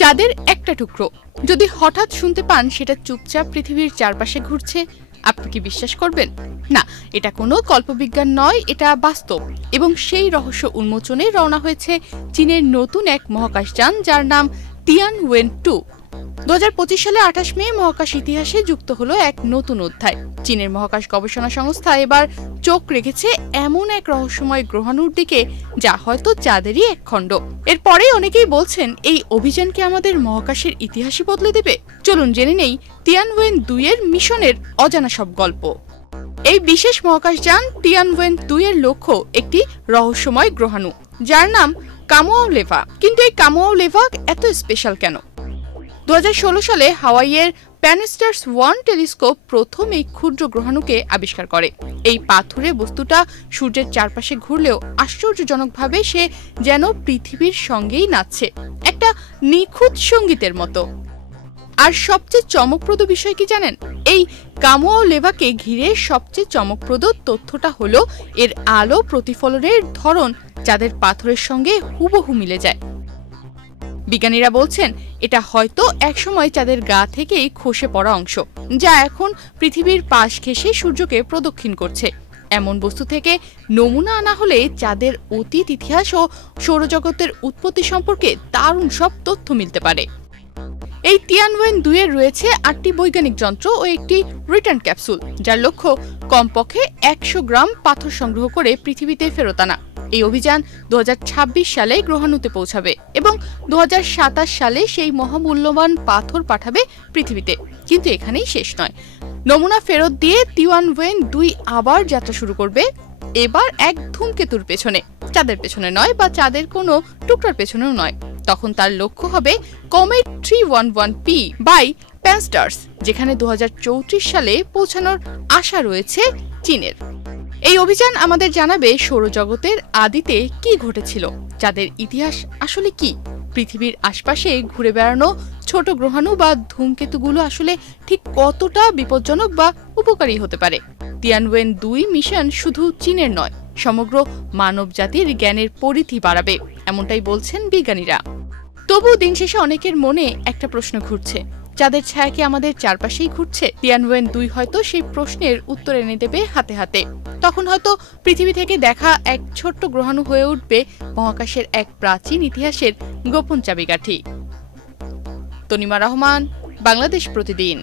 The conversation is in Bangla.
চাঁদের একটা টুকরো যদি হঠাৎ শুনতে পান সেটা চুপচাপ পৃথিবীর চারপাশে ঘুরছে, আপনি কি বিশ্বাস করবেন? না, এটা কোনো কল্পবিজ্ঞান নয়, এটা বাস্তব। এবং সেই রহস্য উন্মোচনে রওনা হয়েছে চীনের নতুন এক মহাকাশযান, যার নাম তিয়ানওয়েন-2। 2025 সালে 28 মে মহাকাশ ইতিহাসে যুক্ত হলো এক নতুন অধ্যায়। চীনের মহাকাশ গবেষণা সংস্থা এবার চোখ রেখেছে এমন এক রহস্যময় গ্রহাণুর দিকে যা হয়তো চাঁদেরই এক খণ্ড। এরপরে অনেকেই বলছেন এই অভিযানকে আমাদের মহাকাশের ইতিহাসই বদলে দেবে। চলুন জেনে নেই তিয়ানওয়েন-2 এর মিশনের অজানা সব গল্প। এই বিশেষ মহাকাশযান তিয়ানওয়েন-2 এর লক্ষ্য একটি রহস্যময় গ্রহাণু, যার নাম কামোয়াও-লেভা। কিন্তু এই কামোয়াও-লেভা এত স্পেশাল কেন? 2016 সালে হাওয়াইয়ের প্যানেস্টার্স 1 টেলিস্কোপ প্রথম এই ক্ষুদ্র গ্রহাণুকে আবিষ্কার করে। এই পাথুরে বস্তুটা সূর্যের চারপাশে ঘুরলেও আশ্চর্যজনকভাবে সে যেন পৃথিবীর সঙ্গেই নাচছে, একটা নিখুঁত সঙ্গীতের মতো। আর সবচেয়ে চমকপ্রদ বিষয় কি জানেন? এই কামোয়াও-লেভাকে ঘিরে সবচেয়ে চমকপ্রদ তথ্যটা হলো এর আলো প্রতিফলনের ধরন চাঁদের পাথরের সঙ্গে হুবহু মিলে যায়। বিজ্ঞানীরা বলছেন এটা হয়তো একসময় চাঁদের গা থেকেই খসে পড়া অংশ, যা এখন পৃথিবীর পাশ ঘেঁষে সূর্যকে প্রদক্ষিণ করছে। এমন বস্তু থেকে নমুনা আনা হলে চাঁদের অতীত ইতিহাস ও সৌরজগতের উৎপত্তি সম্পর্কে দারুণ সব তথ্য মিলতে পারে। এই তিয়ানওয়েন-2 এর রয়েছে 8টি বৈজ্ঞানিক যন্ত্র ও একটি রিটার্ন ক্যাপসুল, যার লক্ষ্য কমপক্ষে 100 গ্রাম পাথর সংগ্রহ করে পৃথিবীতে ফেরত আনা। এই অভিযান 2026 সালে গ্রহাণুতে পৌঁছাবে এবং 2027 সালে সেই মহামূল্যবান পাথর পাঠাবে পৃথিবীতে। কিন্তু এখানেই শেষ নয়। নমুনা ফেরত দিয়ে তিয়ানওয়েন-2 আবার যাত্রা শুরু করবে, এবার এক ধূমকেতুর পেছনে, চাঁদের পেছনে নয় বা চাঁদের কোনো টুকরার পেছনেও নয়। তখন তার লক্ষ্য হবে কমেট 311p বাই প্যানস্টার্স, যেখানে 2034 সালে পৌঁছানোর আশা রয়েছে চীনের। এই অভিযান আমাদের জানাবে সৌরজগতের আদিতে কি ঘটেছিল, চাঁদের ইতিহাস আসলে কি, পৃথিবীর আশপাশে ঘুরে বেড়ানো ছোট গ্রহাণু বা ধূমকেতুগুলো আসলে ঠিক কতটা বিপজ্জনক বা উপকারী হতে পারে। তিয়ানওয়েন-2 মিশন শুধু চীনের নয়, সমগ্র মানব জাতির জ্ঞানের পরিধি বাড়াবে, এমনটাই বলছেন বিজ্ঞানীরা। তবু দিন শেষে অনেকের মনে একটা প্রশ্ন ঘুরছে, চাঁদের ছায়া কি আমাদের চারপাশেই ঘুরছে? তিয়ানওয়েন-2 হয়তো সেই প্রশ্নের উত্তর এনে দেবে হাতে হাতে। তখন হয়তো পৃথিবী থেকে দেখা এক ছোট্ট গ্রহাণু হয়ে উঠবে মহাকাশের এক প্রাচীন ইতিহাসের গোপন চাবিকাঠি। তনিমা রহমান, বাংলাদেশ প্রতিদিন।